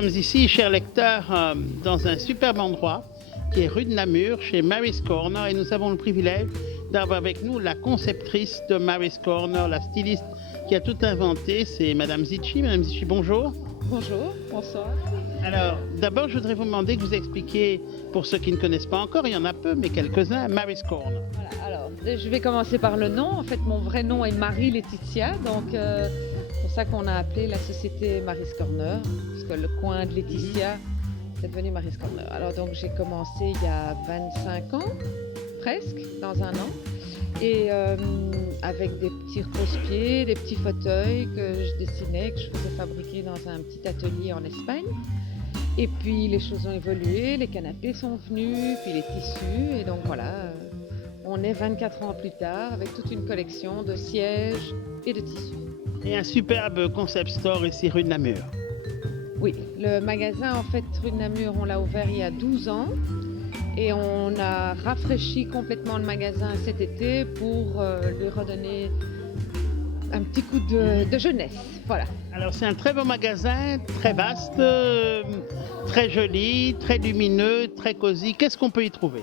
sommes ici, chers lecteurs, dans un superbe endroit qui est rue de Namur, chez Mary's Corner, et nous avons le privilège d'avoir avec nous la conceptrice de Mary's Corner, la styliste qui a tout inventé, c'est Madame Zichy. Madame Zichy, bonjour. Bonjour, bonsoir. Alors, d'abord, je voudrais vous demander que vous expliquiez, pour ceux qui ne connaissent pas encore, il y en a peu, mais quelques-uns, Mary's Corner. Voilà, alors, je vais commencer par le nom. En fait, mon vrai nom est Marie-Laetitia, donc c'est pour ça qu'on a appelé la société Mary's Corner, parce que le coin de Laetitia, c'est devenu Mary's Corner. Alors, donc, j'ai commencé il y a 25 ans, presque, dans un an, et avec des petits repose-pieds, des petits fauteuils que je dessinais, que je faisais fabriquer dans un petit atelier en Espagne. Et puis les choses ont évolué, les canapés sont venus, puis les tissus, et donc voilà, on est 24 ans plus tard avec toute une collection de sièges et de tissus. Et un superbe concept store ici, rue de Namur. Oui, le magasin, en fait, rue de Namur, on l'a ouvert il y a 12 ans, et on a rafraîchi complètement le magasin cet été pour lui redonner un petit coup de jeunesse, voilà. Alors c'est un très beau magasin, très vaste, très joli, très lumineux, très cosy. Qu'est-ce qu'on peut y trouver?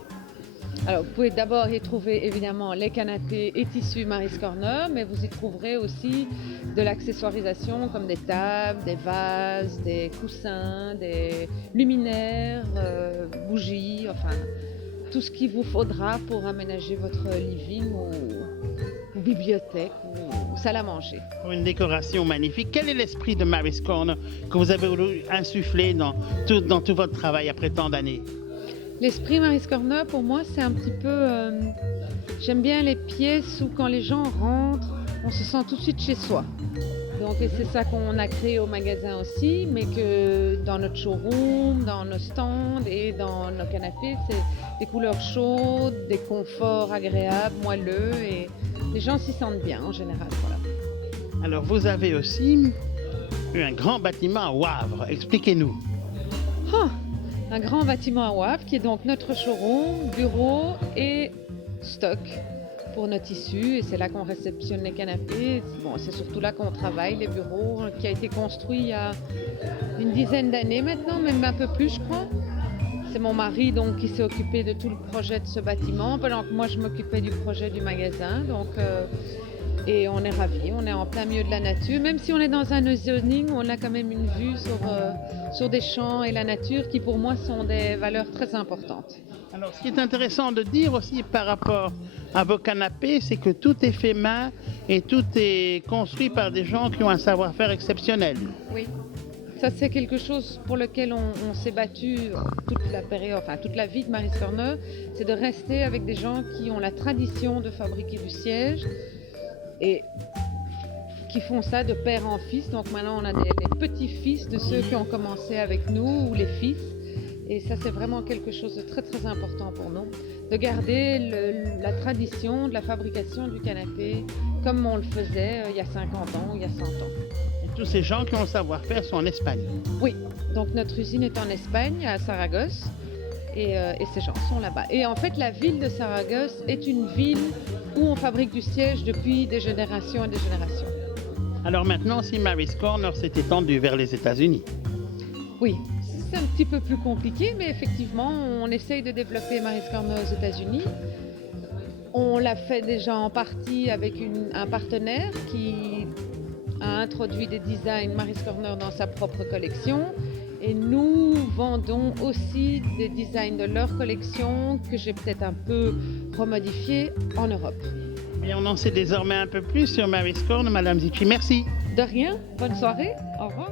Alors vous pouvez d'abord y trouver évidemment les canapés et tissus Mary's Corner, mais vous y trouverez aussi de l'accessoirisation comme des tables, des vases, des coussins, des luminaires, bougies, enfin tout ce qu'il vous faudra pour aménager votre living ou bibliothèque ou salle à manger. Pour une décoration magnifique. Quel est l'esprit de Mary's Corner que vous avez voulu insuffler dans tout votre travail après tant d'années? L'esprit Mary's Corner, pour moi, c'est un petit peu... j'aime bien les pièces où quand les gens rentrent, on se sent tout de suite chez soi. Donc c'est ça qu'on a créé au magasin aussi, mais que dans notre showroom, dans nos stands et dans nos canapés, c'est des couleurs chaudes, des conforts agréables, moelleux, et les gens s'y sentent bien en général. Voilà. Alors vous avez aussi eu un grand bâtiment à Wavre. Expliquez-nous. Oh, un grand bâtiment à Wavre qui est donc notre showroom, bureau et stock pour nos tissus, et c'est là qu'on réceptionne les canapés. Bon, c'est surtout là qu'on travaille, les bureaux, qui a été construit il y a une dizaine d'années maintenant, même un peu plus je crois. C'est mon mari donc qui s'est occupé de tout le projet de ce bâtiment, pendant que moi je m'occupais du projet du magasin. Donc, et on est ravis, on est en plein milieu de la nature. Même si on est dans un zoning, on a quand même une vue sur des champs et la nature qui pour moi sont des valeurs très importantes. Alors ce qui est intéressant de dire aussi par rapport à vos canapés, c'est que tout est fait main et tout est construit par des gens qui ont un savoir-faire exceptionnel. Oui. Ça, c'est quelque chose pour lequel on s'est battu toute la période, enfin toute la vie de Mary's Corner, c'est de rester avec des gens qui ont la tradition de fabriquer du siège et qui font ça de père en fils. Donc maintenant, on a des petits-fils de ceux qui ont commencé avec nous, ou les fils. Et ça, c'est vraiment quelque chose de très très important pour nous, de garder la tradition de la fabrication du canapé comme on le faisait il y a 50 ans ou il y a 100 ans. Tous ces gens qui ont le savoir-faire sont en Espagne. Oui, donc notre usine est en Espagne, à Saragosse, et ces gens sont là-bas. Et en fait, la ville de Saragosse est une ville où on fabrique du siège depuis des générations et des générations. Alors maintenant, si Mary's Corner s'est étendu vers les États-Unis. Oui, c'est un petit peu plus compliqué, mais effectivement, on essaye de développer Mary's Corner aux États-Unis. On l'a fait déjà en partie avec un partenaire qui a introduit des designs Mary's Corner dans sa propre collection, et nous vendons aussi des designs de leur collection que j'ai peut-être un peu remodifiés en Europe. Et on en sait désormais un peu plus sur Mary's Corner. Madame Zichy, merci. De rien, bonne soirée, au revoir.